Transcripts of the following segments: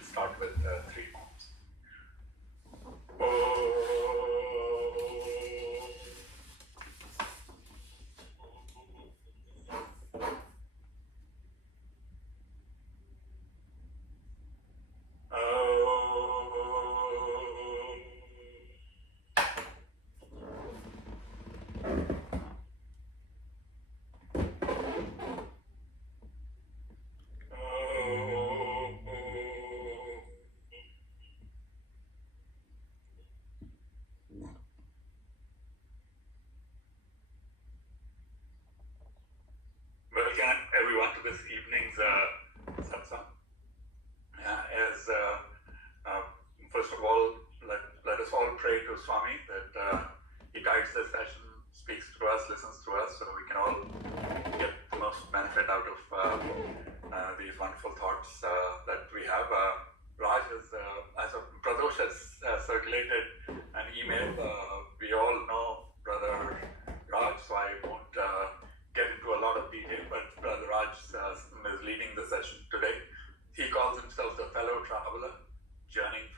Let's start with 3 forms. Welcome everyone to this evening's satsang. First of all, let us all pray to Swami that he guides the session, speaks to us, listens to us, so we can all get the most benefit out of these wonderful thoughts that we have. Raj, as Pradosh has circulated an email, we all know Brother Raj, so I won't get into a lot of detail, but Brother Raj is leading the session today. He calls himself the fellow traveler, journeying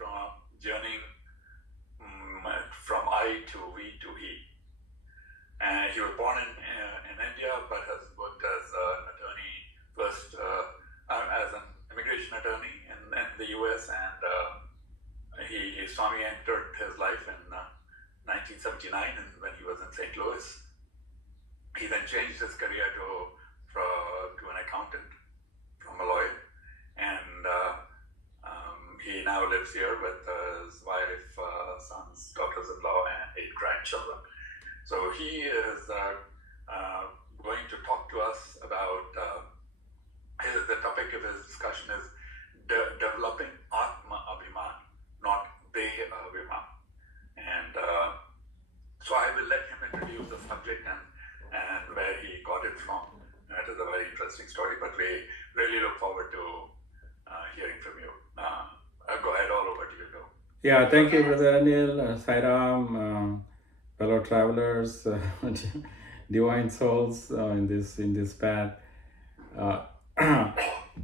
from I to we to he. He was born in India, but has worked as an attorney first, as an immigration attorney in the US, and Swami entered his life in 1979 when he was in St. Louis. He then changed his career to an accountant from a lawyer, and he now lives here with his wife, sons, daughters-in-law, and 8 grandchildren. So he is going to talk to us about the topic of his discussion is developing ATMA Abhimana, not De Abhimana. And so I will let him introduce the subject and where he got it from. It is a very interesting story, but we really look forward to hearing from you. Go ahead, all over to you, Joe. Yeah, thank you, Brother Anil, Sairam, fellow travelers, divine souls in this path.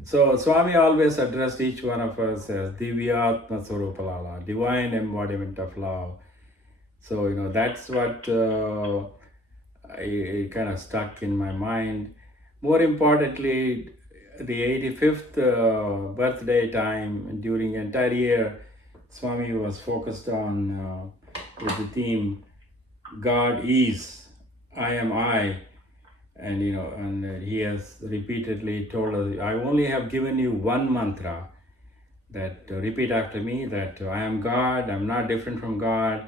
So Swami always addressed each one of us as Divyatma Swarupalala, divine embodiment of love. So that's what it kind of stuck in my mind. More importantly, the 85th birthday time during the entire year, Swami was focused on with the theme, God is, I am I. And and he has repeatedly told us, I only have given you one mantra, that repeat after me, that I am God, I'm not different from God.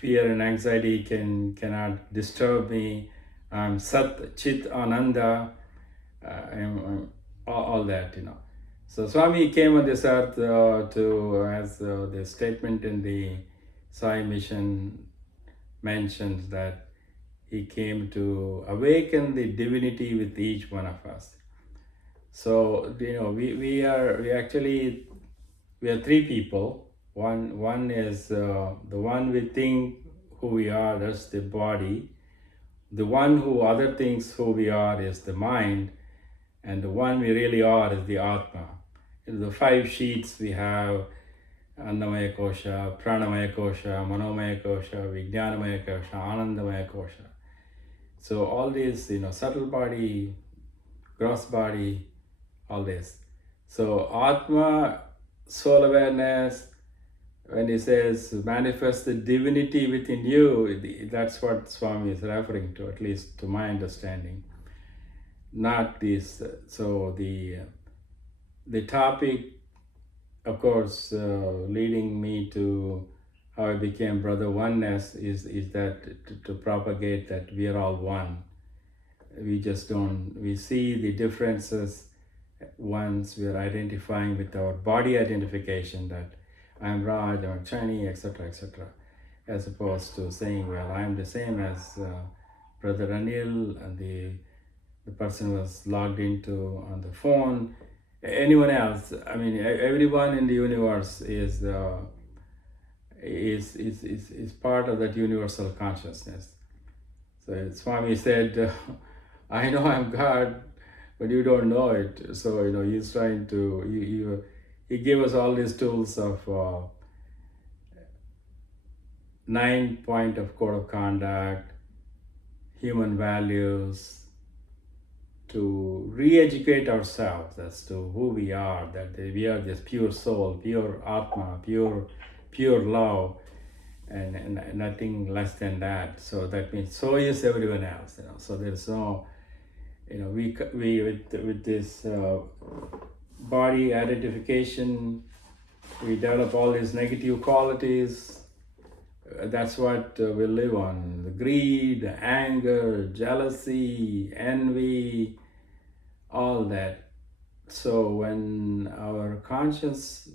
Fear and anxiety cannot disturb me. I'm Sat Chit Ananda. I'm all that, So Swami came on this earth as the statement in the Sai mission mentions, that he came to awaken the divinity with each one of us. So we are 3 people. One is the one we think who we are, that's the body. The one who other thinks who we are is the mind, and the one we really are is the Atma. In the 5 sheets we have Annamaya Kosha, Pranamaya Kosha, Manomaya Kosha, Vijnanamaya Kosha, Anandamaya Kosha. So all these, subtle body, gross body, all this. So Atma, soul awareness, when he says manifest the divinity within you, that's what Swami is referring to, at least to my understanding. Not this. So the topic, of course, leading me to how I became Brother Oneness is that to propagate that we are all one. We just we see the differences once we are identifying with our body identification, that I am Raj, I am Chani, etc., etc., as opposed to saying, well, I am the same as Brother Anil, and the person was logged into on the phone. Anyone else, I mean, everyone in the universe is part of that universal consciousness. So Swami said, I know I'm God, but you don't know it. So he's trying to he gave us all these tools of 9 point of code of conduct, human values, to re-educate ourselves as to who we are, that we are this pure soul, pure Atma, pure love, and nothing less than that. So that means so is everyone else, So there's no, we with this body identification, we develop all these negative qualities. That's what we live on: the greed, anger, jealousy, envy, all that. So when our conscience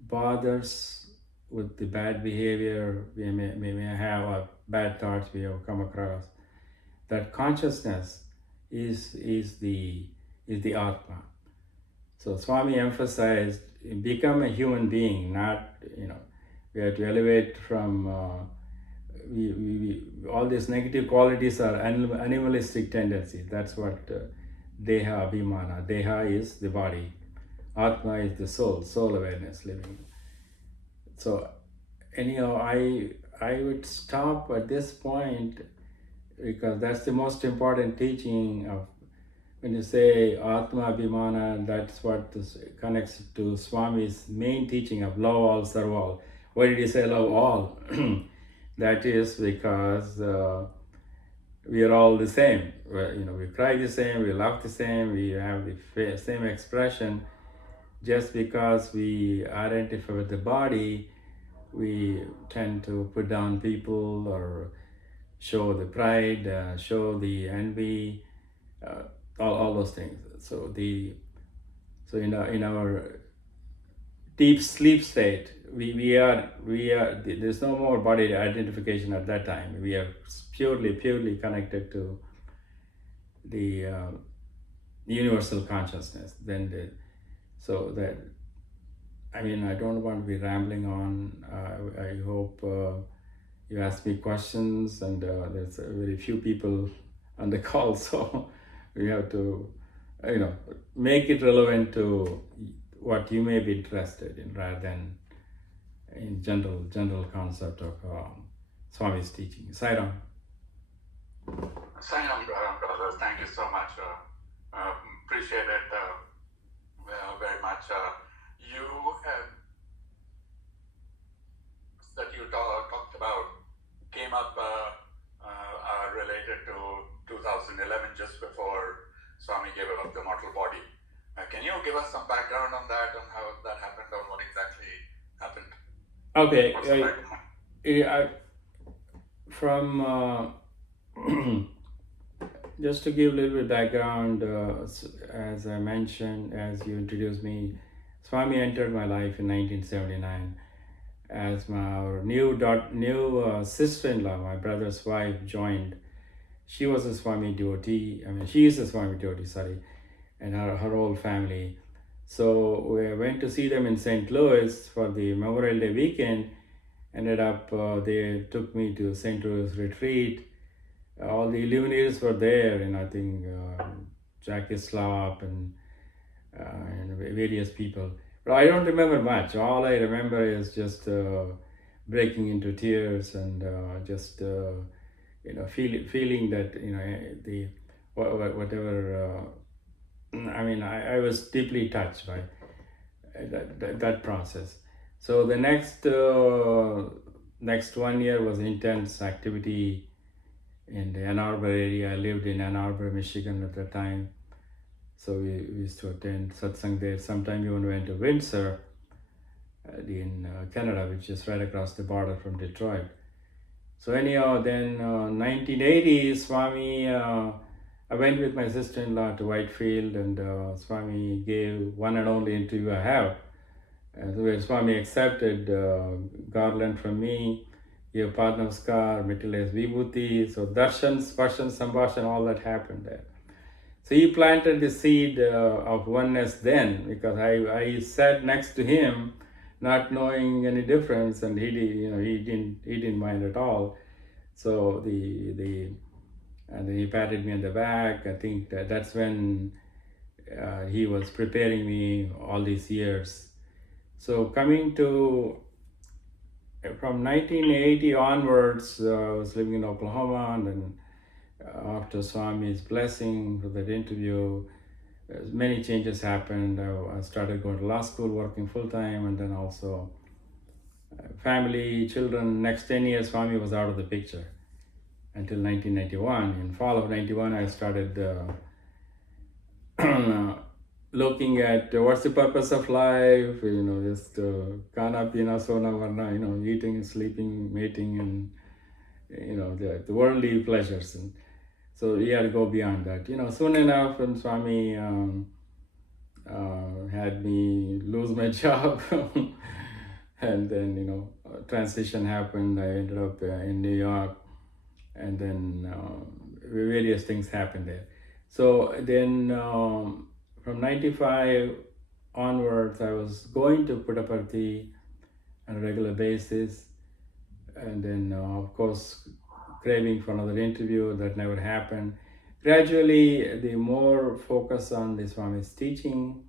bothers with the bad behavior, we may have bad thoughts we have come across. That consciousness is the Atma. So Swami emphasized, become a human being, not, we have to elevate from, all these negative qualities are animalistic tendencies. That's what Deha Abhimana. Deha is the body. Atma is the soul awareness living. So anyhow, I would stop at this point, because that's the most important teaching of, when you say Atma Abhimana, that's what connects to Swami's main teaching of love all, serve all. Why did he say love all? That is because we are all the same. We cry the same, we laugh the same, we have the same expression. Just because we identify with the body, we tend to put down people or show the pride, show the envy, all those things. So in our deep sleep state, we are there's no more body identification at that time. We are purely connected to the universal consciousness. So that, I don't want to be rambling on. I hope you ask me questions, and there's very few people on the call, so we have to, make it relevant to what you may be interested in, rather than in general concept of Swami's teaching. Sairam. Sairam, brothers, thank you so much. Appreciate it very much. You that you talked about came up related to 2011, just before Swami gave up the mortal body. Can you give us some background on that, on how that happened, or what exactly happened? Okay. What's just to give a little bit background, as I mentioned, as you introduced me, Swami entered my life in 1979 as our new sister-in-law, my brother's wife, joined. She was a Swami devotee. She is a Swami devotee, sorry, and her whole family. So we went to see them in St. Louis for the Memorial Day weekend. Ended up, they took me to St. Louis retreat. All the luminaries were there, and I think Jackie Slop and various people. But I don't remember much. All I remember is just breaking into tears and just feeling that the whatever. I was deeply touched by that process. So the next 1 year was intense activity in the Ann Arbor area. I lived in Ann Arbor, Michigan at the time. So we used to attend satsang there. Sometime we even went to Windsor in Canada, which is right across the border from Detroit. So anyhow, then 1980, Swami, I went with my sister-in-law to Whitefield, and Swami gave one and only interview I have. So where Swami accepted garland from me, gave Padnamaskar, Mittile's Vibhuti, so darshan, sparshan, sambhashan, all that happened there. So he planted the seed of oneness then, because I sat next to him, not knowing any difference, and he didn't mind at all. So and then he patted me on the back. I think that's when he was preparing me all these years. So coming to from 1980 onwards, I was living in Oklahoma, and then after Swami's blessing for that interview, many changes happened. I started going to law school, working full time, and then also family, children. Next 10 years, Swami was out of the picture until 1991. In fall of 91, I started looking at what's the purpose of life, just kana, pina, sona, varna, eating, sleeping, mating, and, the worldly pleasures. And so we had to go beyond that. Soon enough, when Swami had me lose my job, and then, transition happened. I ended up in New York, and then various things happened there. So then from 95 onwards, I was going to Puttaparthi on a regular basis, and then of course craving for another interview. That never happened. Gradually, the more focus on the Swami's teaching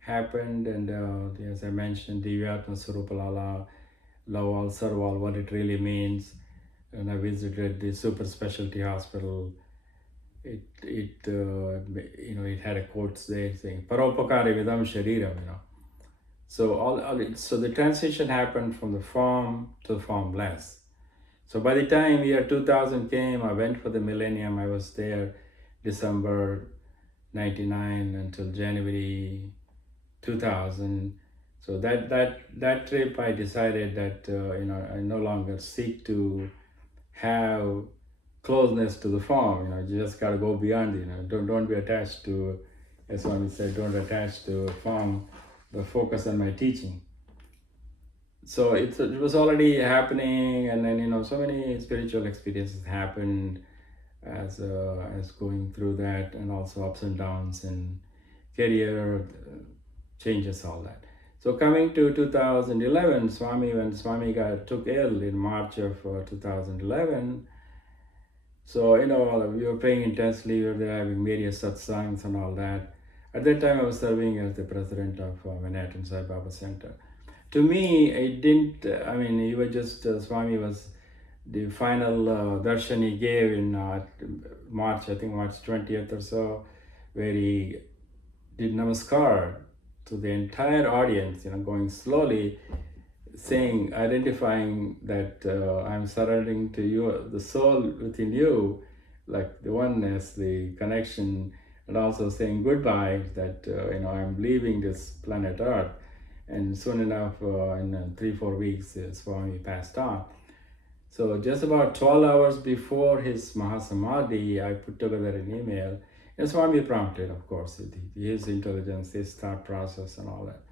happened, and as I mentioned, Divyatma Surupalala, Love Sarval, what it really means. And I visited the super specialty hospital. It had a quote there saying "Paropakari Vidam Shariram." So the transition happened from the form to the formless. So by the time year 2000 came, I went for the millennium. I was there December 99 until January 2000. So that trip, I decided that I no longer seek to have closeness to the form. You just got to go beyond. Don't be attached to, as Swami said, don't attach to form, but focus on my teaching. So it was already happening, and then so many spiritual experiences happened as going through that, and also ups and downs and career changes, all that. So coming to 2011, when Swami took ill in March of 2011, so we were praying intensely. We were there having various satsangs and all that. At that time, I was serving as the president of Manhattan Sai Baba Center. To me, it didn't. He was just Swami was the final darshan he gave in March 20th or so, where he did namaskar to the entire audience, going slowly, saying, identifying that I'm surrendering to you, the soul within you, like the oneness, the connection, and also saying goodbye, that I'm leaving this planet Earth. And soon enough, in 3-4 weeks, Swami passed on. So just about 12 hours before his Mahasamadhi, I put together an email. And Swami prompted, of course, his intelligence, his thought process and all that.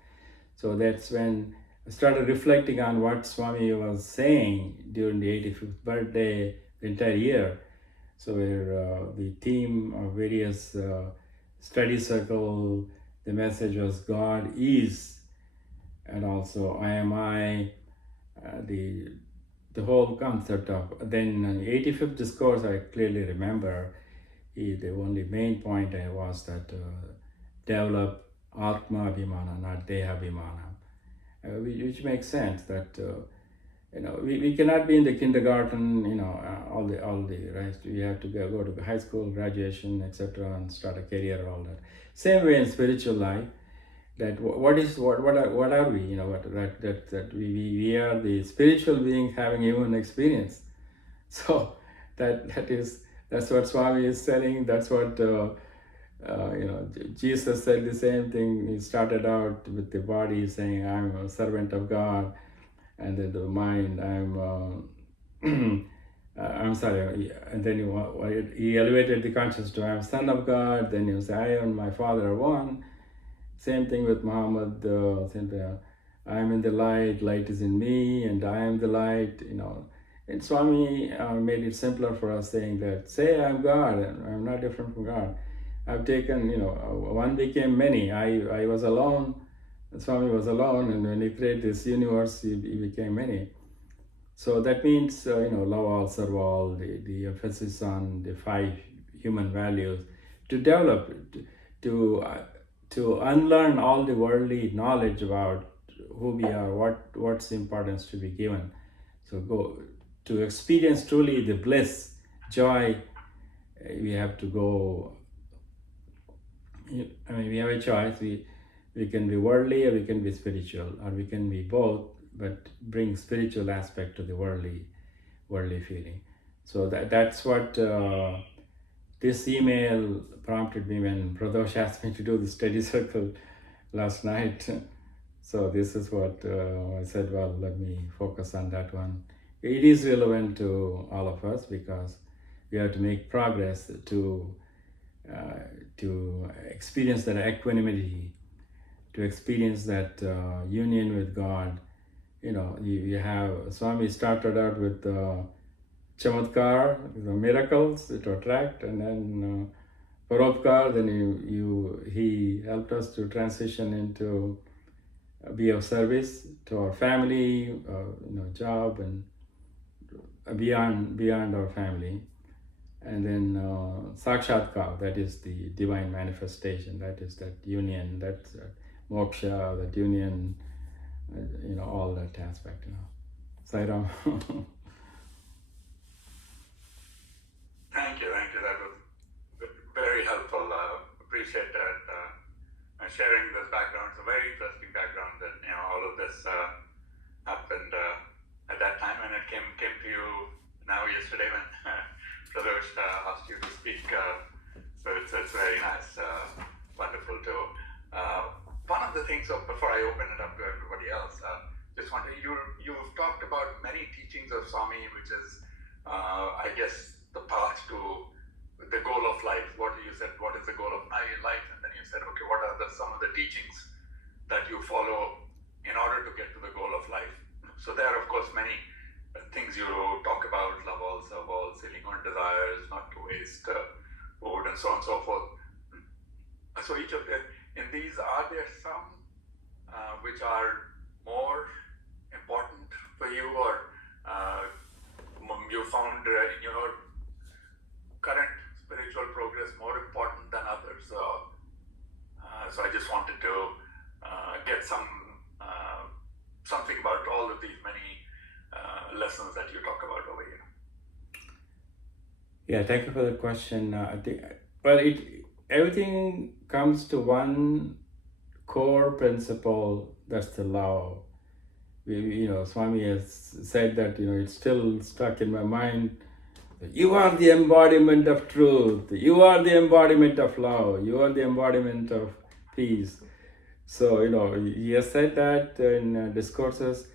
So that's when I started reflecting on what Swami was saying during the 85th birthday, the entire year. So where the theme of various study circle, the message was God is, and also I am I, the whole concept of, then 85th discourse, I clearly remember, the only main point was that develop ATMA Abhimana, not Deha Abhimana, which makes sense that we cannot be in the kindergarten, all the rest. We have to go to high school, graduation, etc., and start a career, all that. Same way in spiritual life. That what are we? That we are the spiritual being having human experience. So that's what Swami is telling. That's what Jesus said the same thing. He started out with the body saying, "I'm a servant of God," and then the mind, I'm sorry, and then he elevated the consciousness to, "I'm son of God." Then he said, "I and my Father are one." Same thing with Muhammad, I am in the light, light is in me, and I am the light, And Swami made it simpler for us, saying that, say I'm God, and I'm not different from God. I've taken, one became many. I was alone, and Swami was alone, and when he created this universe, he became many. So that means, love all, serve all, the emphasis on the 5 human values, to develop, to to unlearn all the worldly knowledge about who we are, what's the importance to be given. So go to experience truly the bliss, joy. We have to go. I mean, we have a choice. We can be worldly or we can be spiritual, or we can be both, but bring spiritual aspect to the worldly feeling. So that's what this email prompted me when Pradosh asked me to do the study circle last night. So this is what I said, well, let me focus on that one. It is relevant to all of us because we have to make progress to experience that equanimity, to experience that union with God. You know, you have, Swami started out with chamatkar, miracles to attract, and then paropkar, then he helped us to transition into be of service to our family, job, and beyond our family. And then sakshatkar, that is the divine manifestation, that is that union, that's moksha, that union, all that aspect. Sairam. Thank you. That was very helpful. Appreciate that. Sharing this background. It's a very interesting background that all of this happened at that time, and it came to you now yesterday when Pradosh asked you to speak. So it's very nice, wonderful too. One of the things, before I open it up to everybody else, just wondering, you've talked about many teachings of Swami, which is, I guess, the path to the goal of life. You said, what is the goal of my life? And then you said, okay, what are some of the teachings that you follow in order to get to the goal of life? So there are, of course, many things you talk about: love all, serve all, sealing on desires, not to waste food, and so on and so forth. So each of them, in these, are there some which are more important for you, or you found in your current spiritual progress more important than others? So I just wanted to get something about all of these many lessons that you talk about over here. Yeah, thank you for the question. I think, everything comes to one core principle, that's the love. Swami has said that, it's still stuck in my mind. You are the embodiment of truth. You are the embodiment of love. You are the embodiment of peace. So, he has said that in discourses.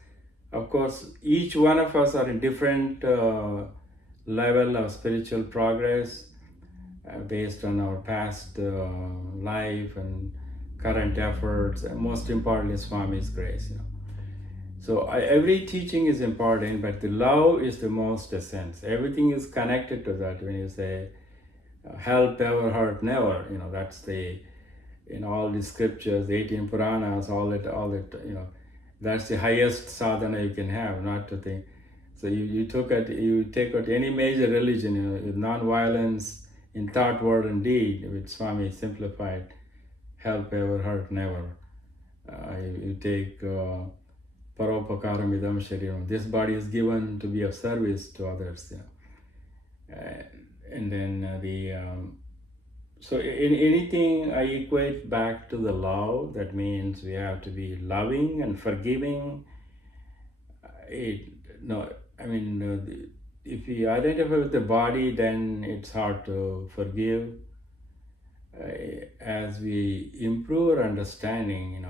Of course, each one of us are in different level of spiritual progress based on our past life and current efforts, and most importantly, Swami's grace. So every teaching is important, but the love is the most essence. Everything is connected to that. When you say, help ever, hurt never, that's the, in all the scriptures, the 18 Puranas, all that, that's the highest sadhana you can have, not to think. So you take out any major religion, with non-violence in thought, word, and deed, which Swami simplified, help ever, hurt never. You take paropakaram idam shariram. This body is given to be of service to others. And then so in anything I equate back to the love. That means we have to be loving and forgiving. If we identify with the body, then it's hard to forgive. As we improve our understanding,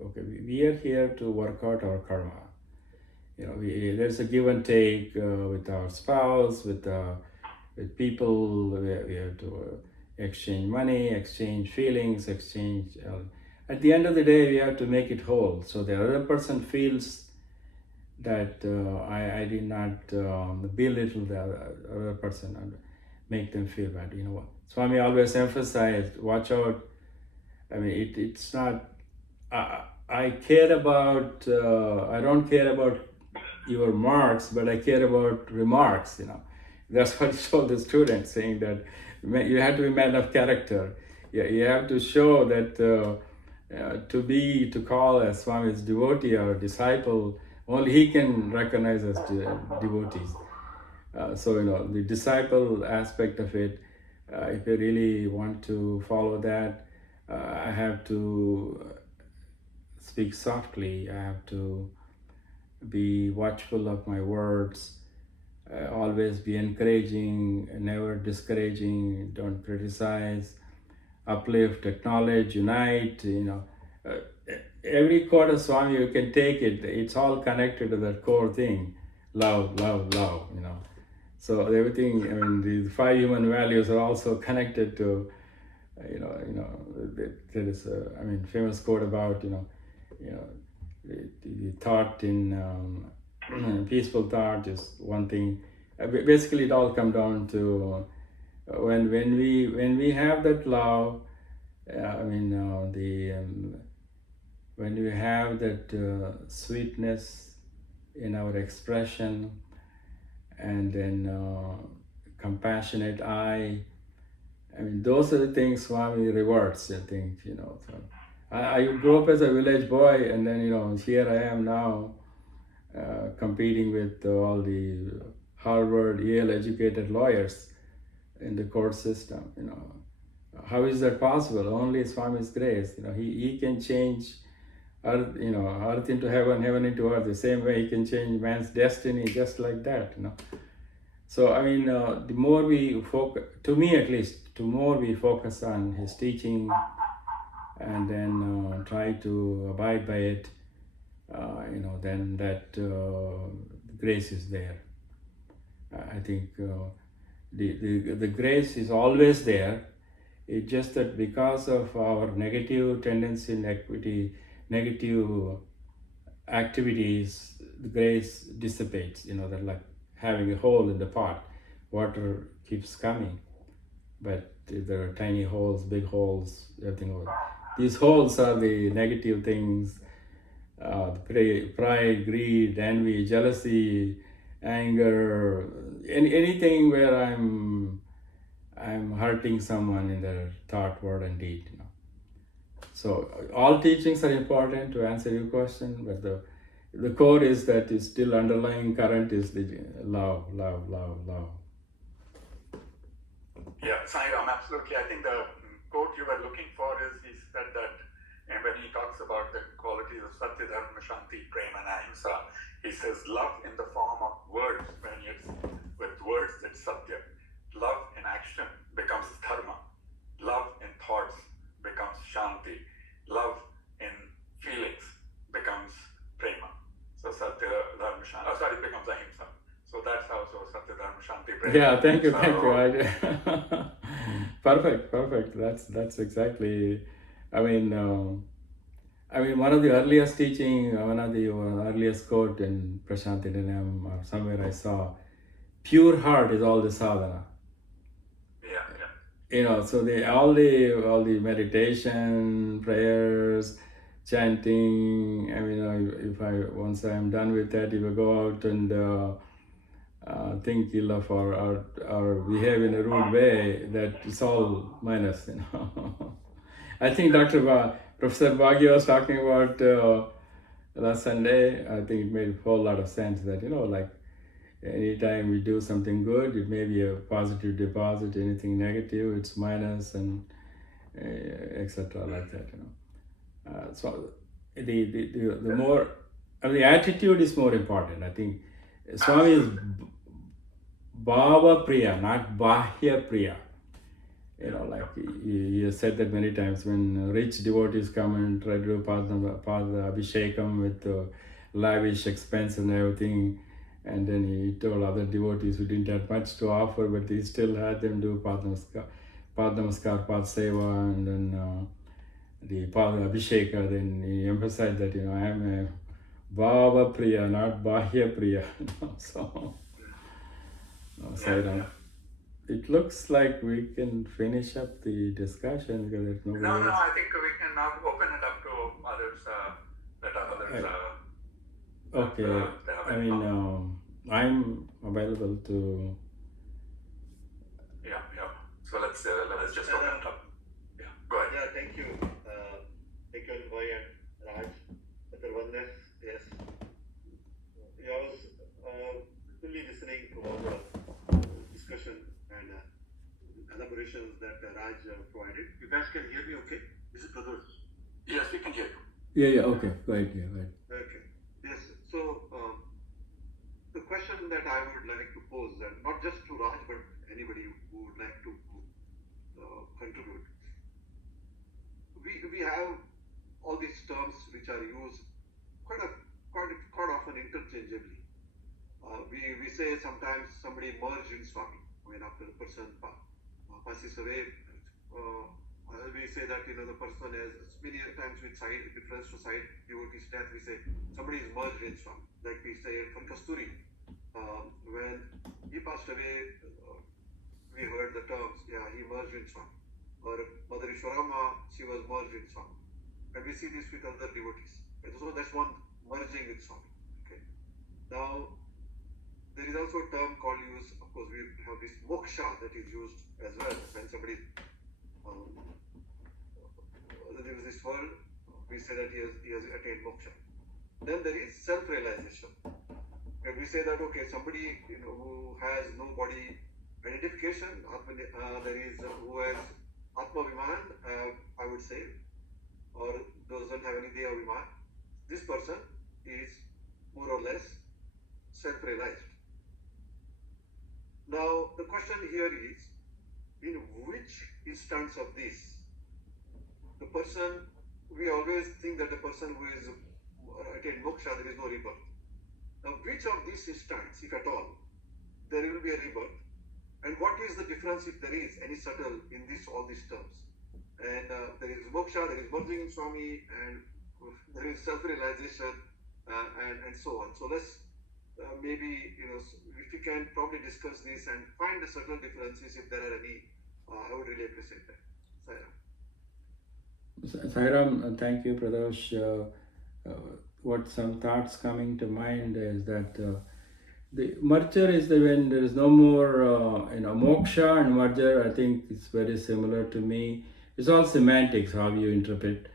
okay, we are here to work out our karma. There's a give and take with our spouse, with people. We have to exchange money, exchange feelings, exchange. At the end of the day, we have to make it whole. So the other person feels that I did not belittle the other person and make them feel bad. Swami always emphasized, watch out. It's not. I care about. I don't care about your marks, but I care about remarks. That's what he told the students, saying that you have to be man of character. You have to show that to call a Swami's devotee or disciple, only he can recognize as devotees. So the disciple aspect of it, if I really want to follow that, I have to speak softly. I have to be watchful of my words. Always be encouraging, never discouraging. Don't criticize. Uplift, acknowledge, unite. Every quote of Swami, you can take it. It's all connected to that core thing: love, love, love. So everything. I mean, the 5 human values are also connected to. There is a famous quote about the thought in peaceful thought is one thing. Basically, it all comes down to when we have that love. When we have that sweetness in our expression, and then compassionate eye. Those are the things Swami rewards, I think, So I grew up as a village boy, and then, here I am now competing with all the Harvard, Yale educated lawyers in the court system, How is that possible? Only Swami's grace. He can change earth, earth into heaven, heaven into earth. The same way he can change man's destiny just like that, So the more we focus, to me at least, the more we focus on his teaching, and then try to abide by it, then that grace is there. I think the grace is always there. It's just that because of our negative tendency, negative activities, the grace dissipates. They're like having a hole in the pot. Water keeps coming, but there are tiny holes, big holes, everything. These holes are the negative things: pride, greed, envy, jealousy, anger, anything where I'm hurting someone in their thought, word, and deed. So all teachings are important to answer your question, but the core is that is still underlying current is the love, love, love, love. Yeah, Sairam, absolutely. I think the quote you were looking for is, he said that, and when he talks about the qualities of Satya, Dharma, Shanti, Prema, and Ahimsa, he says love in the form of words. When it's with words, it's Satya. Love in action becomes Dharma. Love in thoughts becomes Shanti. Love in feelings becomes Prema. So Satya, Dharma, Shanti, becomes Ahimsa. So that's how, Satya, Dharma, Shanti, Prema. Yeah, thank you. Perfect. That's exactly. One of the earliest teaching, one of the earliest quote in Prashanti Nilayam or somewhere I saw, pure heart is all the sadhana. Yeah. So all the meditation, prayers, chanting. If once I'm done with that, if I go out and think ill of or behave in a rude way, that is all minus. I think Professor Bhagya was talking about last Sunday. I think it made a whole lot of sense that like anytime we do something good, it may be a positive deposit. Anything negative, it's minus, and etc. like that. So the more the attitude is more important. I think Swami is Bhava Priya, not Bahya Priya. Like he has said that many times when rich devotees come and try to do Pada Abhishekam with lavish expense and everything, and then he told other devotees who didn't have much to offer, but he still had them do Pada Namaskar, Pada Seva, and then the Pada Abhisheka. Then he emphasized that I am a Bhava Priya, not Bahya Priya. So. It looks like we can finish up the discussion because there's nobody else. No, I think we can now open it up to others. Okay. I'm available to. Yeah. So let's just open it up. Yeah. Go ahead. Yeah. Thank you. Roy and Raj, Brother Oneness. Yes, I was fully listening to all the discussion and elaborations that Raj provided. You guys can hear me okay? Is it brothers? Yes, we can hear you. Yeah, okay. Go ahead. Okay. Yes. So the question that I would like to pose, and not just to Raj, but anybody who would like to contribute. We have all these terms which are used quite often interchangeably. We say sometimes somebody merged in Swami when after the person passes away. We say that the person is many times with side reference to side devotee's death. We say somebody is merged in Swami. Like we say from Kasturi, when he passed away, we heard the terms, he merged in Swami. Or Mother Ishwarama, she was merged in Swami. And we see this with other devotees. And so that's one merging with Swami. Okay. Now, there is also a term called use, of course, we have this moksha that is used as well. When somebody, there is this word, we say that he has attained moksha. Then there is self-realization. And we say that, okay, somebody who has no body identification, there is who has Abhimana, I would say, or doesn't have any Deha Abhimana. This person is more or less self-realized. Now, the question here is, in which instance of this, the person, we always think that the person who is attained moksha, there is no rebirth. Now, which of these instances, if at all, there will be a rebirth? And what is the difference, if there is any subtle in all these terms? And there is moksha, there is merging in Swami, and there is self-realization, and so on. So let's maybe, if we can probably discuss this and find the subtle differences, if there are any, I would really appreciate that. Sairam, thank you, Pradosh. What some thoughts coming to mind is that the merger is when there is no more, moksha and merger. I think it's very similar to me. It's all semantics, how you interpret.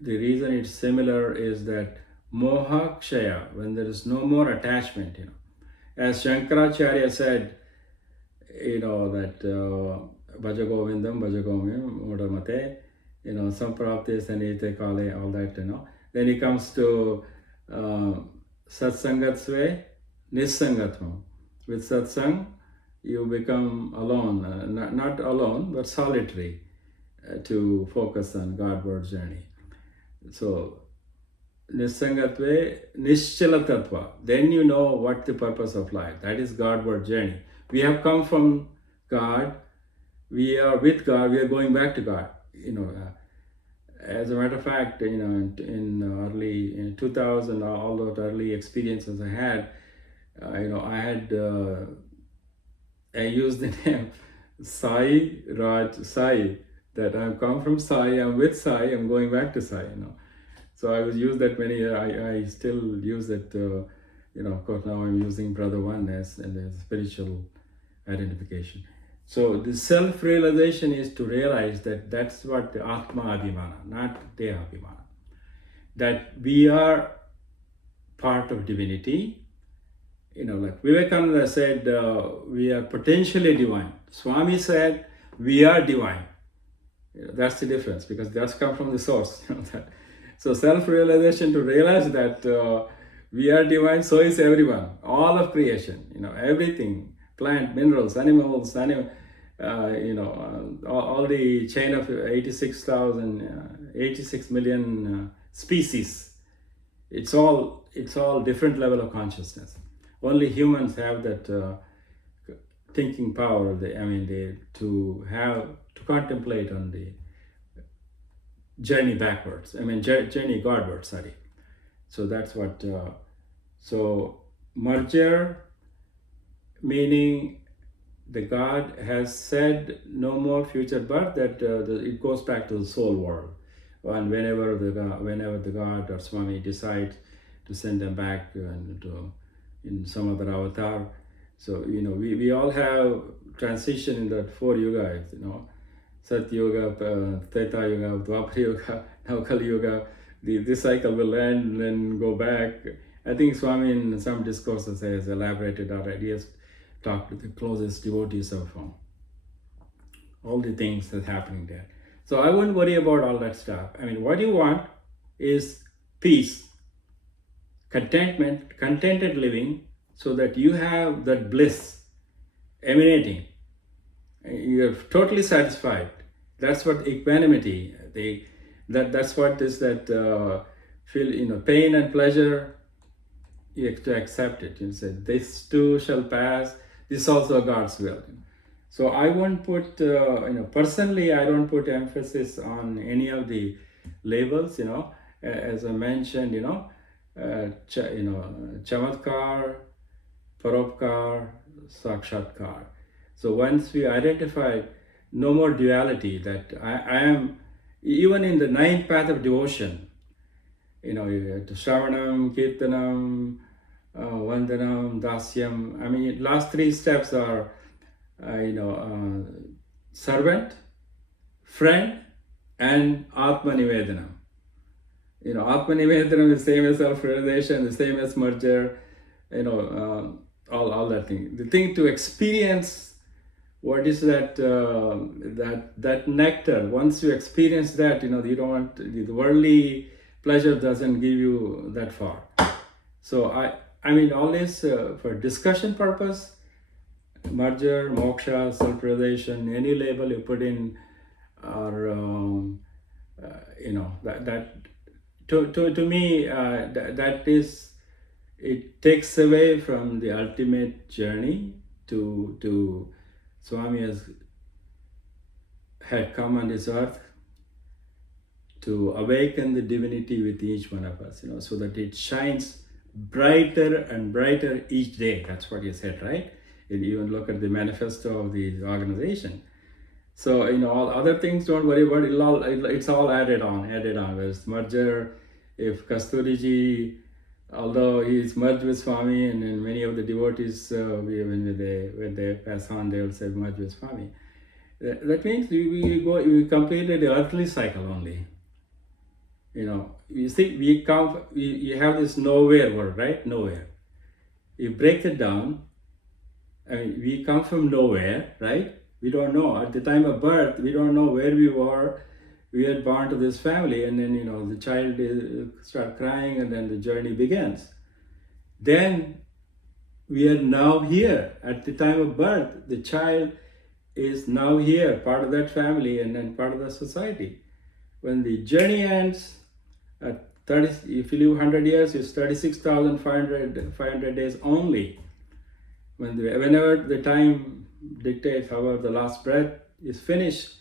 The reason it's similar is that moha kshaya, when there is no more attachment, As Shankaracharya said, that Bhaja Govindam, Bhaja Govindam, Modamate, Samprapte Sanite Kale, all that, Then he comes to Satsangatsve, Nissangatvam. With Satsang, you become alone, not alone, but solitary to focus on Godward journey. So, Nissangatve, Nishchalatatva. Then you know what the purpose of life. That is Godward journey. We have come from God. We are with God. We are going back to God. As a matter of fact, in 2000, all those early experiences I had, I used the name Sai Raj Sai. That I've come from Sai. I'm with Sai. I'm going back to Sai. So I was used that many years. I still use it. Of course, now I'm using Brother Oneness and the spiritual identification. So the self-realization is to realize that that's what the Atma Abhimana, not Deha Abhimana. That we are part of divinity. Like Vivekananda said, we are potentially divine. Swami said, we are divine. That's the difference, because that's come from the source. So self-realization, to realize that we are divine, so is everyone, all of creation, everything. Plant, minerals, animals, all the chain of 86 million species. It's all different level of consciousness. Only humans have that thinking power. To contemplate on the journey backwards. Journey Godward. Sorry. So that's what. So merger, meaning the God has said no more future birth, that it goes back to the soul world. And whenever the God or Swami decides to send them back in some other avatar. So, we all have transition in that 4 yugas, Sat Yoga, Treta Yoga, Dwapar Yoga, now Kali Yoga. this cycle will end and then go back. I think Swami in some discourses has elaborated already. He has talked to the closest devotees of all the things that's happening there. So I wouldn't worry about all that stuff. I mean, what you want is peace, contentment, contented living, so that you have that bliss emanating. You're totally satisfied. That's what equanimity. That's what is that feel, pain and pleasure. You have to accept it. You say, this too shall pass. This is also God's will. So I won't put, personally, I don't put emphasis on any of the labels. As I mentioned, chamatkar, paropkar, sakshatkar. So once we identified no more duality, that I am, even in the ninth path of devotion, you have to Shravanam, Kirtanam, Vandanam, Dasyam. I mean, last three steps are, servant, friend, and Atma Nivedanam. Atma Nivedanam is the same as self-realization, the same as merger, all that thing. The thing to experience, what is that that nectar? Once you experience that, you don't want, the worldly pleasure doesn't give you that far. So I mean, always for discussion purpose, merger, moksha, self-realization, any label you put in, or that to me that is, it takes away from the ultimate journey to Swami had come on this earth to awaken the divinity within each one of us, so that it shines brighter and brighter each day. That's what he said, right? And even look at the manifesto of the organization. So, all other things, don't worry about it. It's all added on. Whereas merger, if Kasturiji, although he is merged with Swami, and then many of the devotees, when they pass on, they will say merged with Swami. That means we completed the earthly cycle only. You see, we have this nowhere word, right? Nowhere. You break it down. I mean, we come from nowhere, right? We don't know. At the time of birth, we don't know where we were. We are born to this family, and then, the child start crying, and then the journey begins. Then we are now here. At the time of birth, the child is now here, part of that family, and then part of the society. When the journey ends, at 30, if you live 100 years, it's 36,500 days only. Whenever the time dictates, however, the last breath is finished,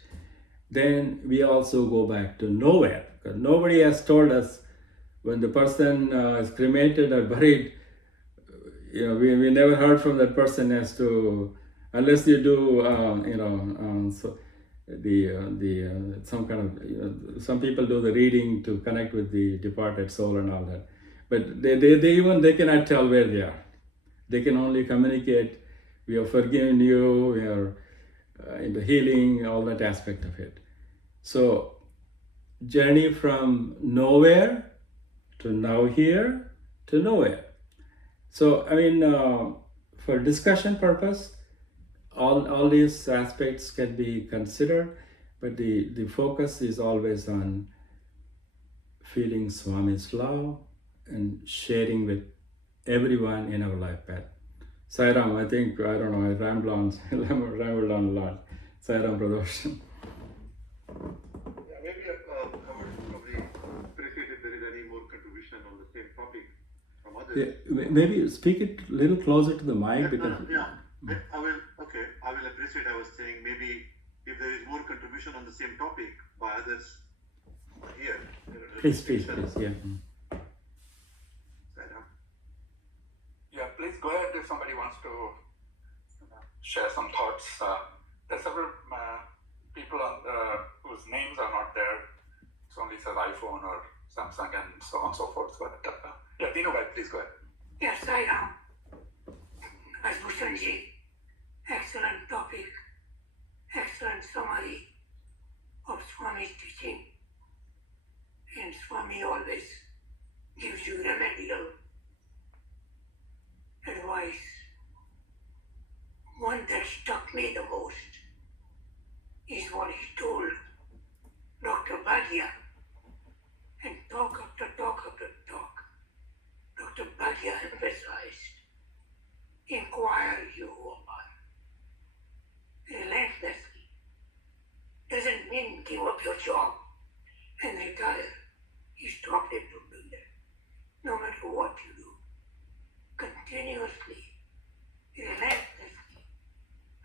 then we also go back to nowhere. Because nobody has told us when the person is cremated or buried, we never heard from that person as to, unless you do, some kind of, some people do the reading to connect with the departed soul and all that. But they cannot tell where they are. They can only communicate, we have forgiven you, we are into healing, all that aspect of it. So, journey from nowhere to now here to nowhere. So, I mean, for discussion purpose, all these aspects can be considered, but the focus is always on feeling Swami's love and sharing with everyone in our life path. Sai Ram, I rambled on a lot. Sai Ram Pradosh. Yeah, maybe I would probably appreciate if there is any more contribution on the same topic from others. Yeah, maybe speak it a little closer to the mic. I will appreciate. I was saying maybe if there is more contribution on the same topic by others here. Please, yeah. Yeah, please go ahead if somebody wants to share some thoughts. There's several people whose names are not there. It only says iPhone or Samsung and so on and so forth. But yeah, Dino, please go ahead. Yes, I am. As Bhushanji, excellent topic, excellent summary of Swami's teaching. And Swami always gives you remedial advice. One that struck me the most is what he told Dr. Bhatia. And talk after talk after talk, Dr. Bhatia emphasized, inquire you are relentlessly. Doesn't mean give up your job and retire. He stopped it from doing that. No matter what you do, continuously, relentlessly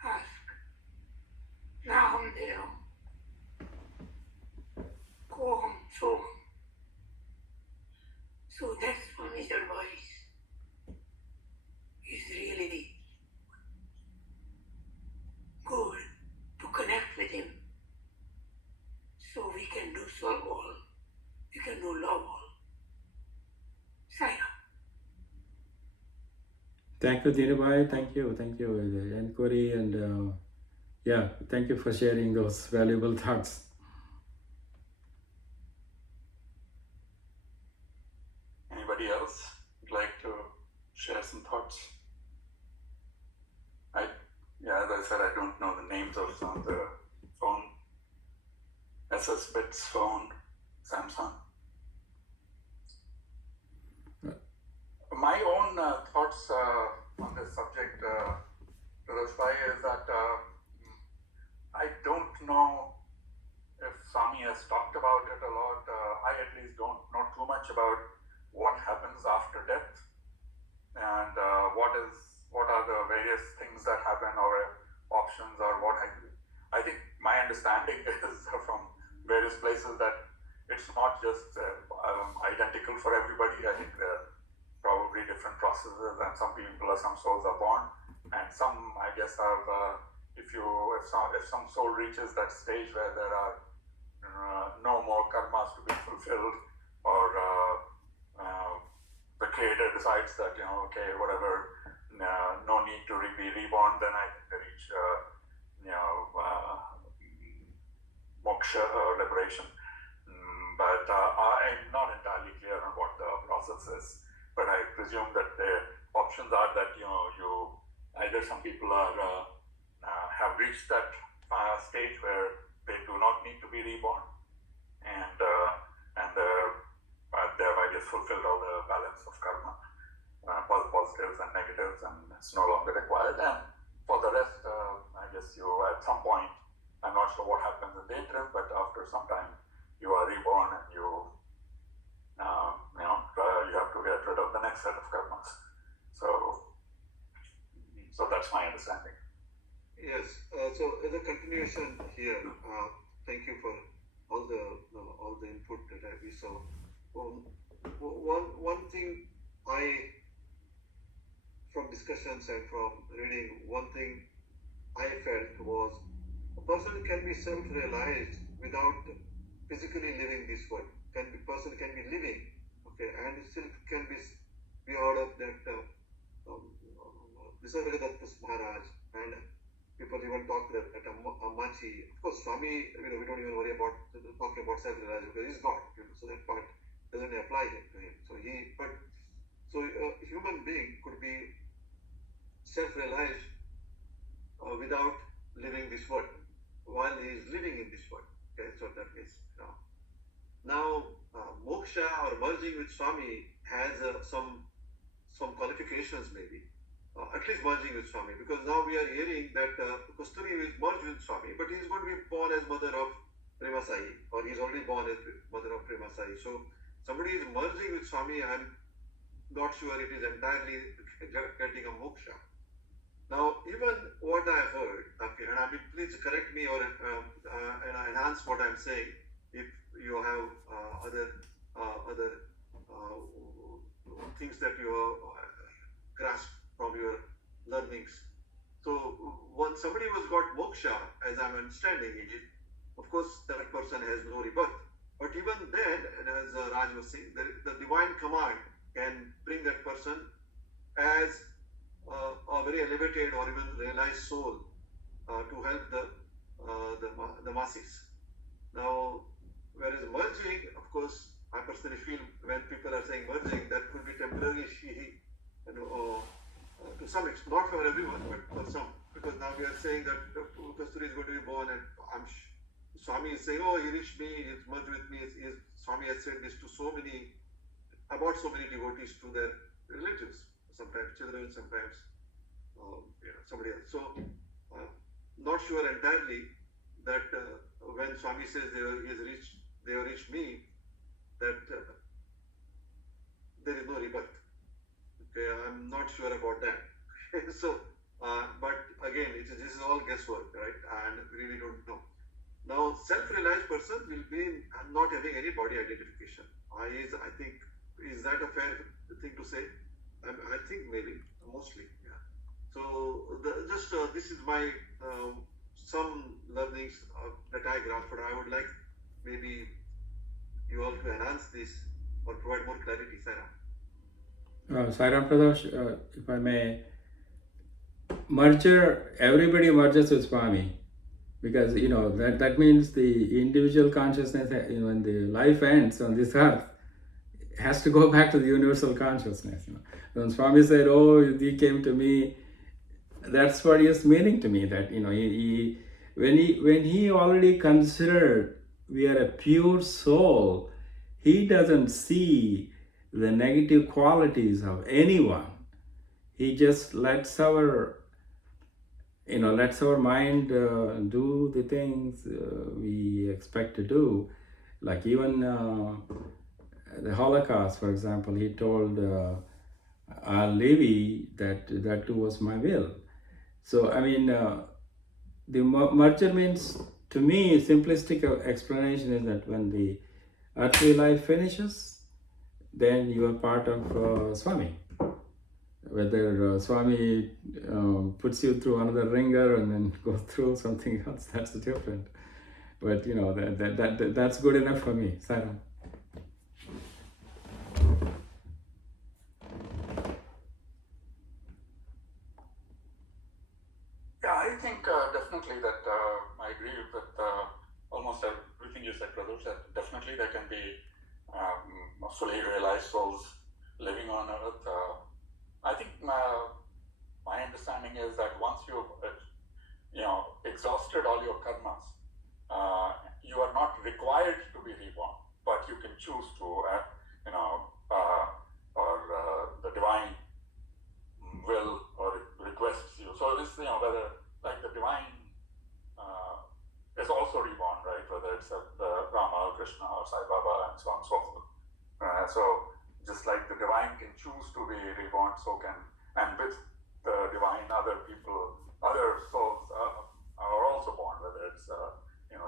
ask. Naham Devam, Koham Soham. So that's Swami's advice. Is really good to connect with him so we can do serve all, we can do love all. Sai Ram. Thank you, Dhirubhai. Thank you the inquiry, and thank you for sharing those valuable thoughts. Anybody else would like to share some thoughts? As I said, I don't know the names of some of the phone, SS Bits phone, Samsung. My own thoughts on this subject, Radhaspai, is that I don't know if Swami has talked about it a lot. I at least don't know too much about what happens after death and what are the various things that happen or options or what have you. I think my understanding is from various places that it's not just identical for everybody. I think there are probably different processes, and some souls are born, and some, I guess, have if some soul reaches that stage where there are no more karmas to be fulfilled, or the creator decides that whatever, no need to be reborn, then I think they reach moksha or liberation. But I'm not entirely clear on what the process is. But I presume that the options are that you either some people have reached that stage where they do not need to be reborn, and they've I guess fulfilled all the balance of karma, positives and negatives, and it's no longer required. And for the rest, I guess you at some point, I'm not sure what happens in the interim, but after some time you are reborn, and you have to get rid of the next set of karmas. So that's my understanding. Yes. So as a continuation here, thank you for all the input that we saw. One thing from discussions and from reading, one thing I felt was a person can be self-realized without physically living this world. Person can be living, okay, and still can be heard of that Nisargadatta Maharaj, and people even talk that at Amachi. Of course, Swami, we don't even worry about talking about self-realization because he's God, so that part doesn't apply to him. So a human being could be self-realized without living this world while he is living in this world. Okay, so that is now moksha or merging with Swami has some qualifications maybe. At least merging with Swami, because now we are hearing that Kusturi is merged with Swami, but he is going to be born as mother of Prema Sai, or he is already born as mother of Prema Sai. So somebody is merging with Swami. I'm not sure it is entirely getting a moksha. Now, even what I heard, okay, and I mean, please correct me or and enhance what I'm saying if you have other things that you grasp from your learnings. So once somebody was got moksha, as I'm understanding it, of course that person has no rebirth. But even then, as Raj was saying, the divine command can bring that person as a very elevated or even realized soul to help the masses. Now, whereas merging, of course, I personally feel when people are saying merging, that could be temporary, to some extent, not for everyone, but for some. Because now we are saying that Kasturi is going to be born, and Swami is saying, oh, he reached me, he's merged with me. Swami has said this to so many devotees to their relatives, sometimes children, sometimes somebody else. So, not sure entirely that when Swami says they have reached me, that there is no rebirth. Okay, I'm not sure about that. So, but again, this is all guesswork, right? And we really don't know. Now, self-realized person will be not having any body identification. I think, is that a fair thing to say? I think maybe, mostly, yeah. So, this is my some learnings that I grasped. I would like maybe you all to enhance this or provide more clarity, Sairam. Sairam Pradosh, if I may, everybody merges with Swami, because that means the individual consciousness, when the life ends on this earth, has to go back to the universal consciousness. When Swami said, "Oh, he came to me," that's what is meaning to me. That when he already considered we are a pure soul, he doesn't see the negative qualities of anyone. He just lets our mind do the things we expect to do. Like even the Holocaust, for example, he told Levi that too was my will. So I mean, the merger means, to me, simplistic explanation is that when the earthly life finishes, then you are part of Swami. Whether Swami puts you through another ringer and then go through something else, that's different. But that's good enough for me. Sairam. Yeah, I think definitely that I agree with almost everything you said, Pradosh, that definitely there can be fully realized souls living on earth. I think my understanding is that once you've exhausted all your karmas, you are not required to be reborn, but you can choose to, the divine will or requests you. So this, whether like the divine is also reborn, right? Whether it's Rama, Krishna, or Sai Baba, and so on and so forth. So just like the divine can choose to be reborn, so can, and with the divine, other souls are also born, whether it's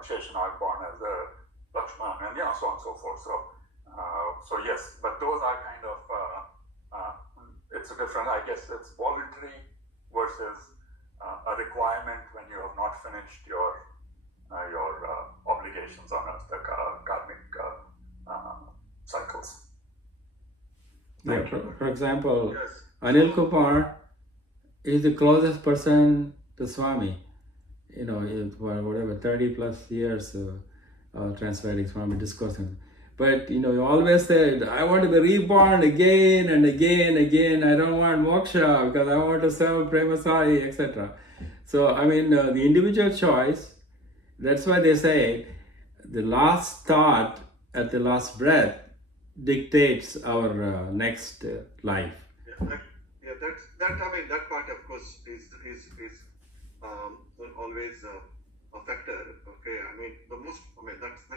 Sheshanag born as Lakshman, and so on and so forth. So yes, but those are kind of it's a different. I guess it's voluntary versus a requirement when you have not finished your obligations on earth, the karmic cycles. Yeah, for example, Yes. Anil Kumar is the closest person to Swami. Whatever 30 plus years transferring Swami discoursing. But he always said, I want to be reborn again and again. I don't want moksha because I want to serve Premasai, etc. So I mean, the individual choice. That's why they say the last thought at the last breath dictates our next life. That part, of course, is always a factor. Okay,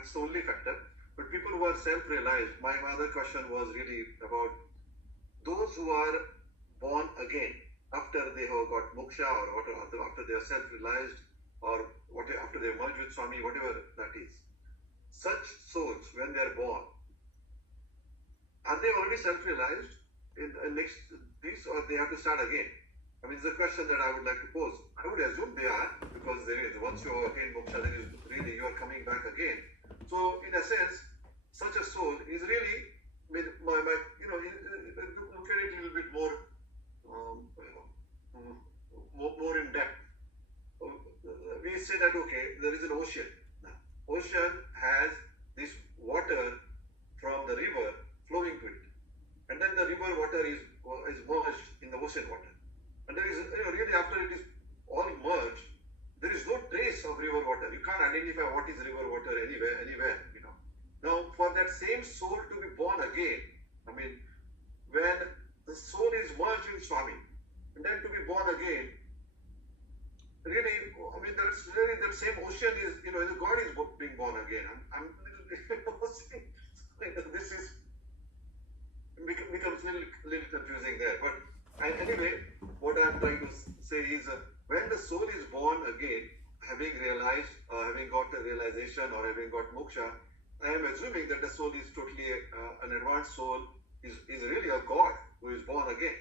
that's the only factor. But people who are self-realized, my other question was really about those who are born again after they have got moksha, or after they are self-realized, or after they merge with Swami, whatever that is. Such souls, when they are born, are they already self-realized in next this, or they have to start again? I mean, it's a question that I would like to pose. I would assume they are, because there is, once you have attained moksha, there is really, you are coming back again. So, in a sense, such a soul is really, look at it a little bit more in depth. We say that, okay, there is an ocean. Now, ocean has this water from the is merged in the ocean water. And there is, really after it is all merged, there is no trace of river water. You can't identify what is river water anywhere. Now, for that same soul to be born again, I mean, when the soul is merged in Swami, and then to be born again, really, I mean, that's really the same ocean is, the God is being born again. I'm this is becomes a little confusing there. But anyway, what I'm trying to say is, when the soul is born again, having realized, having got a realization or having got moksha, I am assuming that the soul is totally an advanced soul, is really a God who is born again.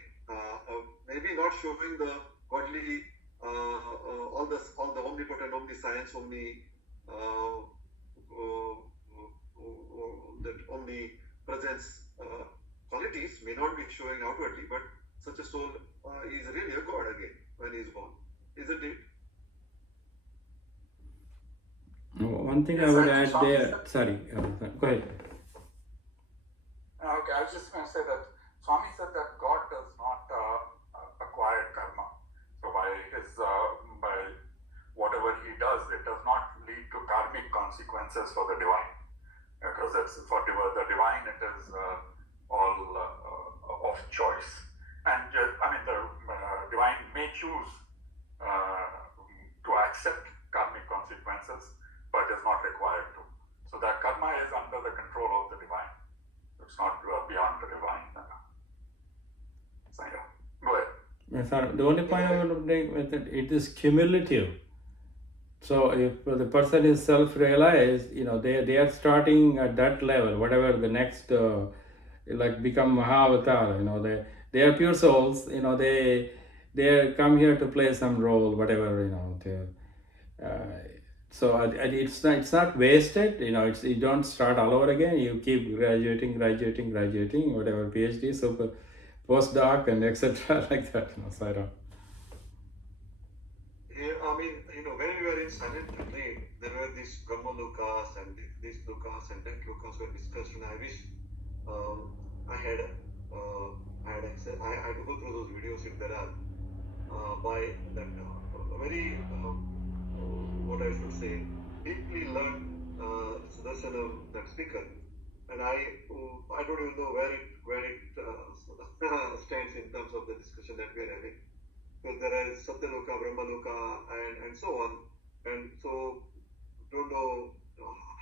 Maybe not showing the godly, all the omnipotent, omniscience, that omnipresence qualities may not be showing outwardly, but such a soul is really a God again when he is born, isn't it? One thing I would add there, sorry, go ahead. Okay, I was just going to say that Swami said that God does not acquire karma. So by whatever he does, it does not lead to karmic consequences for the divine. Because for the divine, it is all of choice. And the divine may choose to accept karmic consequences, but is not required to. So that karma is under the control of the divine. It's not beyond the divine. So yeah, go ahead. Yes, sir. The only point I want to make with it is cumulative. So if the person is self-realized, they are starting at that level, whatever the next, like become Mahavatar, they are pure souls, they come here to play some role, whatever, so it's not wasted, you don't start all over again, you keep graduating, whatever, PhD, super, postdoc, and etc. like that, so I don't. I mean, when we were in silent retreat, there were these Brahma Lokas and these Lokas and that Lokas were discussed, and I wish I had access. I had to go through those videos if there are by that very what I should say, deeply learned Sudarshanam, that speaker, and I don't even know where it stands in terms of the discussion that we are having. Because there is Satyaloka, Brahmaloka, and so on, and so don't know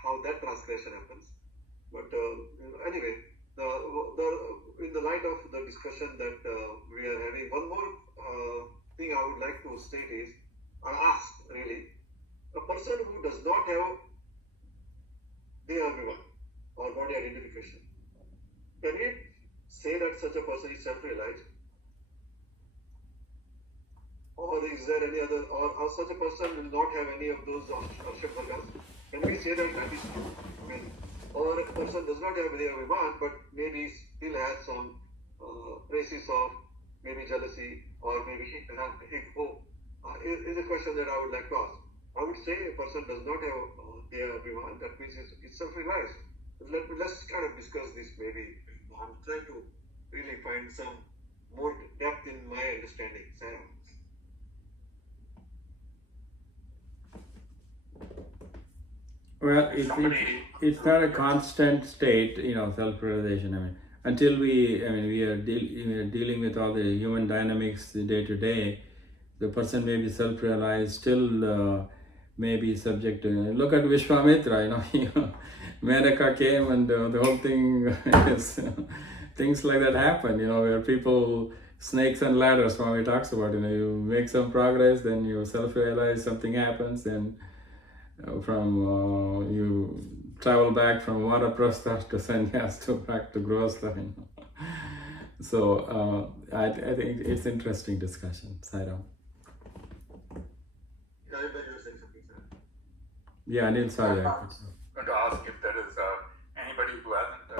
how that translation happens. But anyway, in the light of the discussion that we are having, one more thing I would like to state is, ask really, a person who does not have the Abhimana or body identification, can we say that such a person is self-realized? Or is there any other, or such a person will not have any of those Ashtabhagas? Can we say that is true? Or a person does not have the Abhimana, but maybe still has some traces of maybe jealousy or maybe ego? Is a question that I would like to ask. I would say a person does not have the Abhimana, that means it's self-realized. Let's kind of discuss this maybe. I'm trying to really find some more depth in my understanding. Sarah. Well, it's not a constant state, self-realization. Until we are dealing with all the human dynamics day to day, the person may be self-realized, still may be subject to. Look at Vishwamitra, Menaka came and the whole thing is, things like that happen, where people, snakes and ladders, Swami talks about, you make some progress, then you self-realize, something happens, and from you travel back from Vanaprastha to Sannyas to back to Grihastha. So I think it's interesting discussion. Sairam. Yeah, Anil, sorry. I'm going to ask if there is anybody who hasn't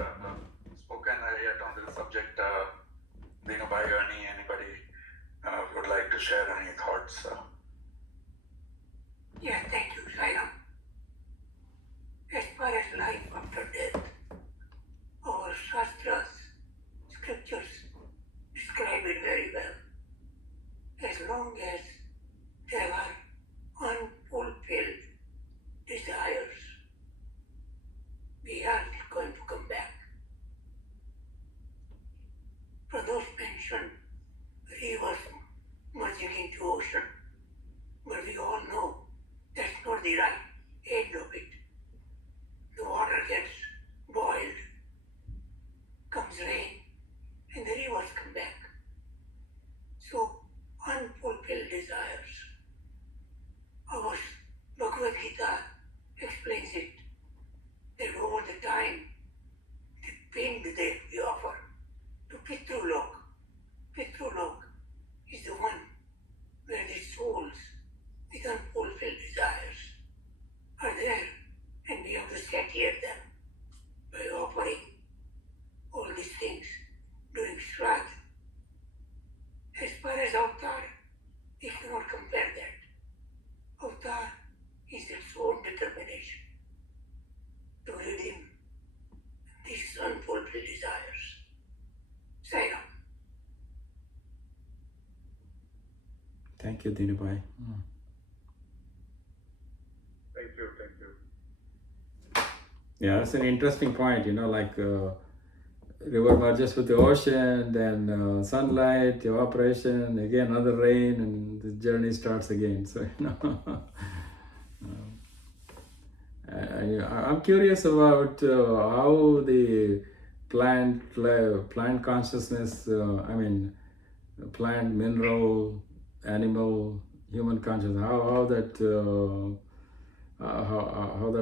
spoken yet on this subject, Dinabai, Ernie, anybody would like to share any thoughts? Yeah, thank you, Sairam. As far as life after death, our Shastras, scriptures describe describe it very well. As long as there are unfulfilled desires, we are going to come back. Pradosh mentioned rivers merging into ocean, but we all know that's not the right end of it. The water gets boiled, comes rain, and the rivers come back. So, unfulfilled desires. Our Bhagavad Gita explains it, that over the time, the pind that we offer to Pitrulok is the one where the souls with unfulfilled desires are there, and we have to satiate them by offering all these things during Shraddha. As far as avatar, we cannot compare that. Avatar is its own determination to redeem these unfulfilled desires. Sai Ram. Thank you, Dinubai. Thank you. Yeah, that's an interesting point, like river merges with the ocean, then sunlight, evaporation, again another rain, and the journey starts again. So, I'm curious about how the plant consciousness, plant, mineral, animal, human consciousness, how that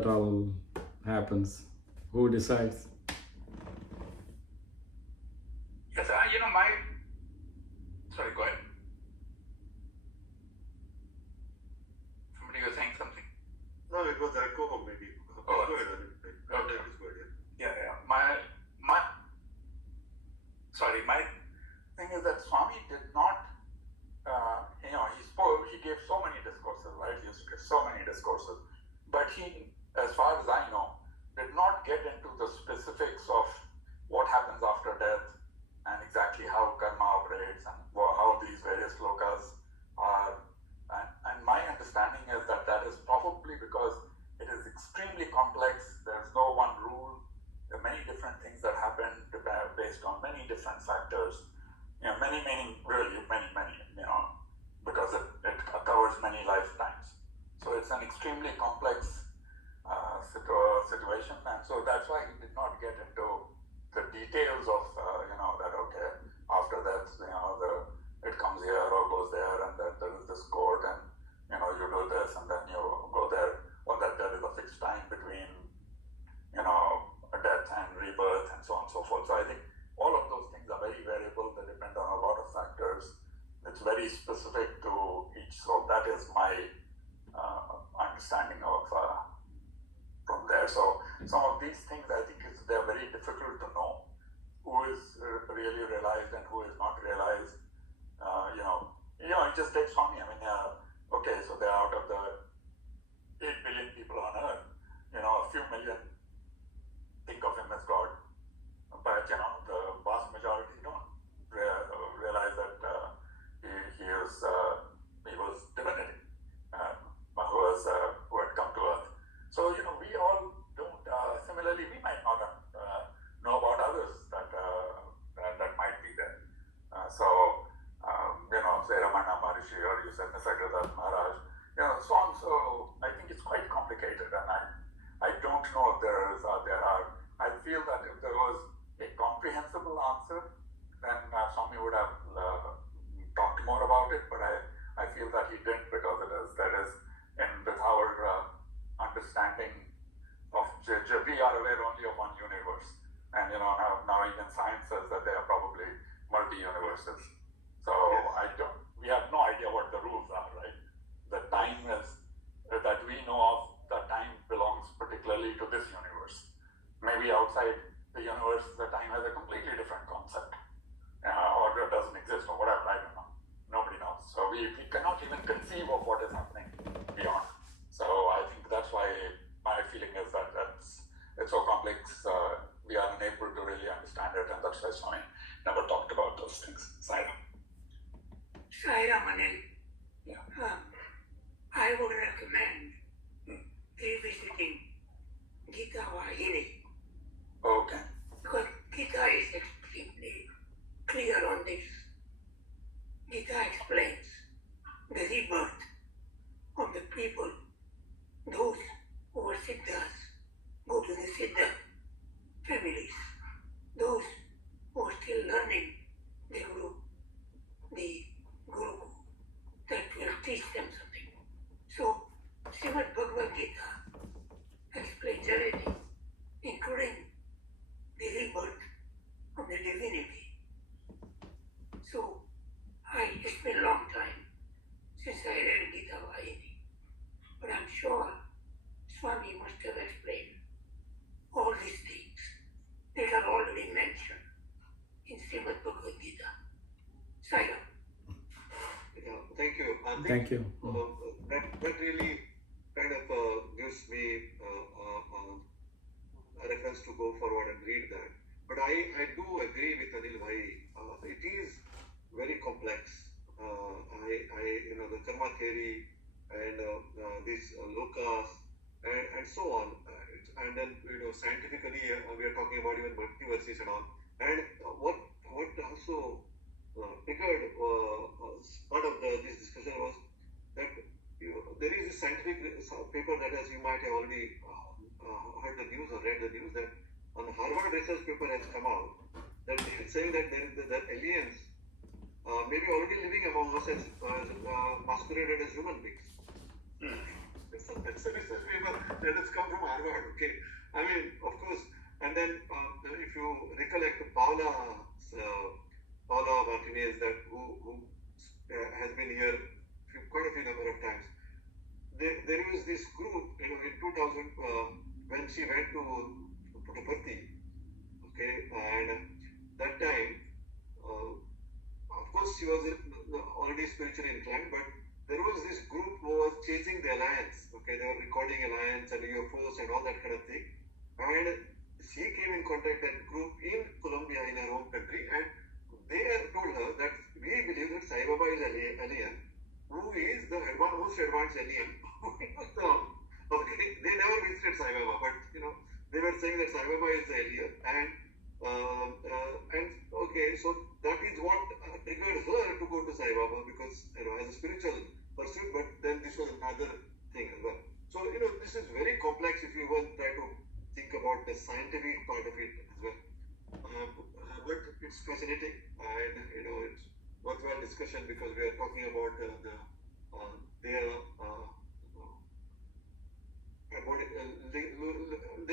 all happens. Who decides? Yes, sorry, go ahead. Somebody was saying something. No, it was echo maybe. Oh, Go ahead. okay. Please go ahead. Yeah. My thing is that Swami did not, he gave so many discourses, right? He used to give so many discourses, but he, as far as I know, did not get into the specifics of what happens after death and exactly how karma operates and how these various lokas are. And my understanding is that is probably because it is extremely complex. There's no one rule. There are many different things that happen based on many different factors. Many, because it covers many lifetimes. So it's an extremely complex situation, and so that's why he did not get into the details of that after that it comes here or goes there, and that there is this court, and you do this and then you go there, or that there is a fixed time between a death and rebirth and so on and so forth. So I think all of those things are very variable. They depend on a lot of factors. It's very specific to each. So that is my understanding of from there. So some of these things, I think, they're very difficult to know who is really realized and who is not realized. It just takes Swami. So they're out of the 8 billion people on earth. A few million think of him as God, but the vast majority don't realize that he was divinity, who had come to earth. So we all don't. Similarly, we might not know about others that might be there. Say Ramana Maharishi, or you said Nisargadatta Maharaj, so on. So I think it's quite complicated, and I don't know if there are. I feel that if there was a comprehensible answer, then Swami would have talked more about it. But I feel that he didn't, because that is with our understanding of we are aware only of one universe, and now even science says that there are probably multi-universes. So we have no idea what the rules are, right? The time is that we know of, the time belongs particularly to this universe. Maybe outside the universe, the time has a completely different concept, or it doesn't exist, or whatever. I don't know. Nobody knows. So we cannot even conceive of what is happening beyond. So I think that's why my feeling is that it's so complex. We are unable to really understand it, and that's why Swami never talked about those things. Sai Ram. Manil, Yeah. I would recommend revisiting Gita Vahini, Okay. because Gita is extremely clear on this. Gita explains the rebirth of the people. Those who are Siddhas go to the Siddha families. Those who are still learning the Guru that will teach them something. So, Srimad Bhagavad Gita explains everything, including the rebirth of the divinity. So, it's been a long time since I read Gita Vahini, but I'm sure Swami must have explained all these things that are already mentioned in Srimad Bhagavad Gita. Sairam. Yeah, thank you. I think, Thank you. That really kind of gives me a reference to go forward and read that. But I do agree with Anil Bhai. It is very complex. The karma theory and these lokas and so on. And then, scientifically, we are talking about even multiverses and all. And what also triggered part of this discussion was that there is a scientific paper that, as you might have already heard the news or read the news, that on the Harvard research paper has come out that it's saying that that aliens may be already living among us as masqueraded as human beings. That's a research paper that has come from Harvard. Okay, I mean, of course. And then if you recollect Paula Martinez, that who has been here quite a few number of times. There was this group, in 2000 when she went to Puttaparthi. Okay, and that time, of course, she was already spiritually inclined, but there was this group who was chasing the alliance. Okay, they were recording alliance and UFOs and all that kind of thing. And she came in contact that group in Colombia, in her home country, and they told her that we believe that Sai Baba is alien, who is the most advanced alien. Okay, they never visited Sai Baba, but they were saying that Sai Baba is the alien, and okay, so that is what triggered her to go to Sai Baba, because as a spiritual pursuit. But then this was another thing as well. So this is very complex if you will try to think about the scientific part of it as well. But it's fascinating, and it's worthwhile discussion, because we are talking about they are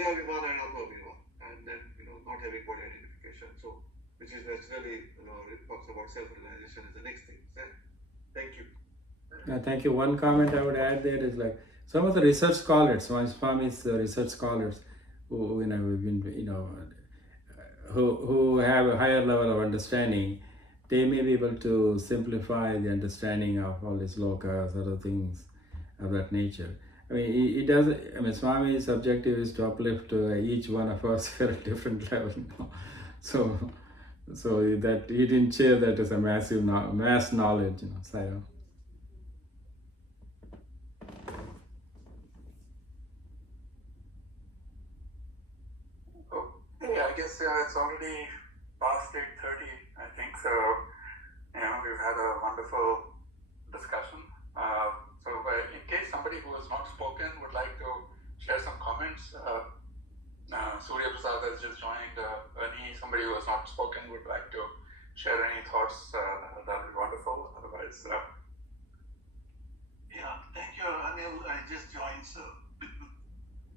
Abhimana and Abhimana, and then not having body identification. So, which is naturally it talks about self-realization as the next thing. So, thank you. Thank you. One comment I would add there is like some of the research scholars, Swami's research scholars, who who have a higher level of understanding, they may be able to simplify the understanding of all these lokas, other things of that nature. I mean, it does. I mean, Swami's objective is to uplift each one of us at a different level. So that he didn't share that as a mass knowledge. Saira. Okay, I guess it's already past 8:30, I think. So, we've had a wonderful discussion. So, in case somebody who has not spoken would like to share some comments, Surya Prasad has just joined. Ernie, somebody who has not spoken would like to share any thoughts, that would be wonderful. Otherwise, yeah, thank you, Anil. I just joined, so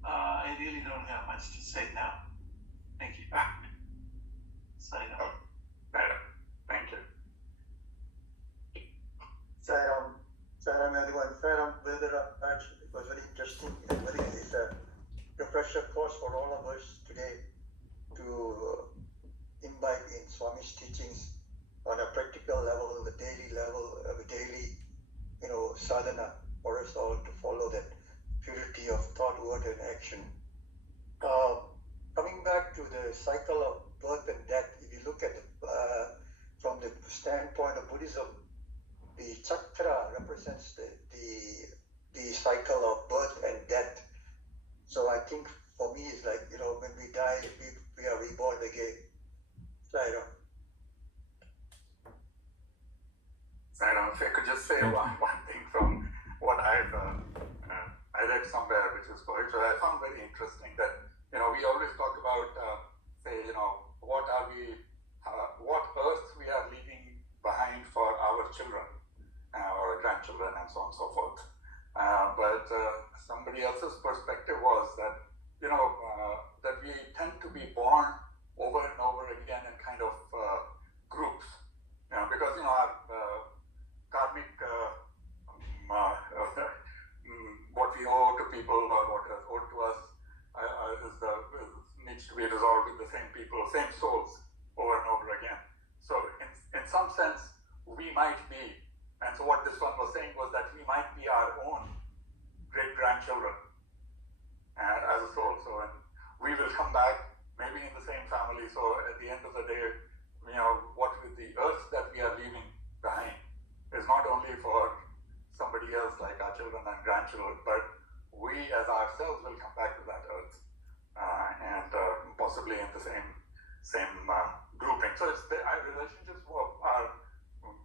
I really don't have much to say now. Thank you. Sign up. Thank you. Sairam everyone. Sairam Vedara, actually, it was very interesting and it's a refresher course for all of us today to imbibe in Swami's teachings on a practical level, the daily level, daily, sadhana for us all to follow that purity of thought, word, and action. Coming back to the cycle of birth and death, if you look at from the standpoint of Buddhism, the chakra represents the cycle of birth and death. So I think for me it's like, when we die, we are reborn again. Sayadaw. Sayadaw, if I could just say one thing from what I read somewhere, which is poetry, I found very interesting that, we always talk about, what earth we are leaving behind for our children, or grandchildren, and so on and so forth. But somebody else's perspective was that, that we tend to be born over and over again in kind of groups, because, our karmic, what we owe to people or what is owed to us needs to be resolved with the same people, same souls over and over again. So in some sense, we might be, and so what this one was saying was that we might be our own great-grandchildren as a soul. So we will come back maybe in the same family. So at the end of the day, what with the earth that we are leaving behind is not only for somebody else like our children and grandchildren, but we as ourselves will come back to that earth, and possibly in the same grouping. So our relationships are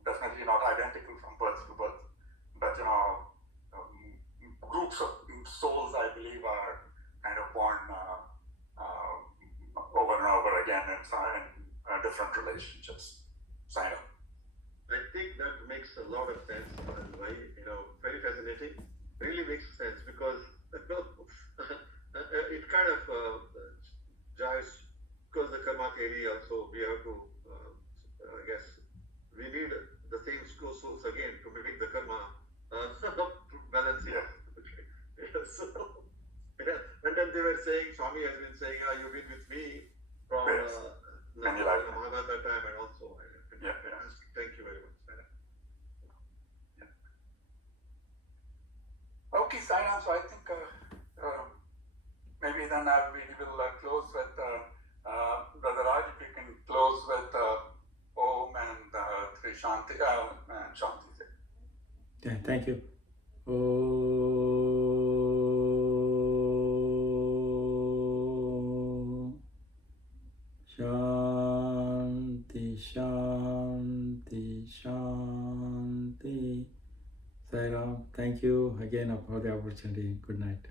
definitely not identical from birth to birth, but groups of souls, I believe, are kind of born over and over again in different relationships. Sayadaw. I think that makes a lot of sense, and very fascinating. Really makes sense because it kind of jives, because the karma theory also, we have to, I guess, we need the same souls again to make the karma balance. Yeah. So, and then they were saying, Swami has been saying, you've been with me from Mahabharata time and also. Yeah. Thank you very much. Okay, Sayadaw. So I think maybe then we will close with Brother Raj, if you can close with Om and Three Shanti and Shanti. Yeah, thank you. Shanti, Shanti, Shanti. Sayadaw, thank you again for the opportunity. Good night.